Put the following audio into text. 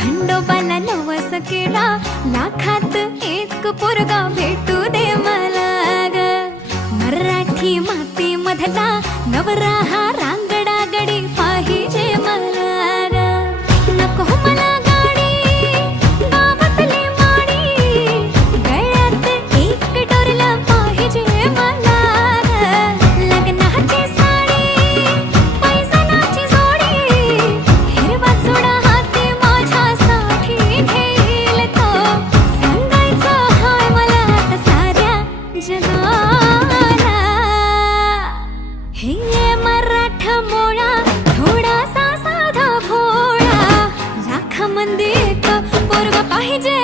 खंडोबाला नवस केला, लाखात एक पोरगा भेटू दे मला ग. मराठी माती मधला नवरा हा रांगडा गडी पाहिजे मला ग. नको मला गाडी गावातली माडी, गळ्यात एक डोरला पाहिजे मला ग. लग्नाची साडी पैसनाची जोडी, हिरवा चुडा हाती माझ्यासाठी घेईल तो. सांगायचं हाय मला आता साऱ्या जगाला, हे मराठा मोळा थोडासा साधा भोळा, लाखामध्ये एक पोरगा पाहिजे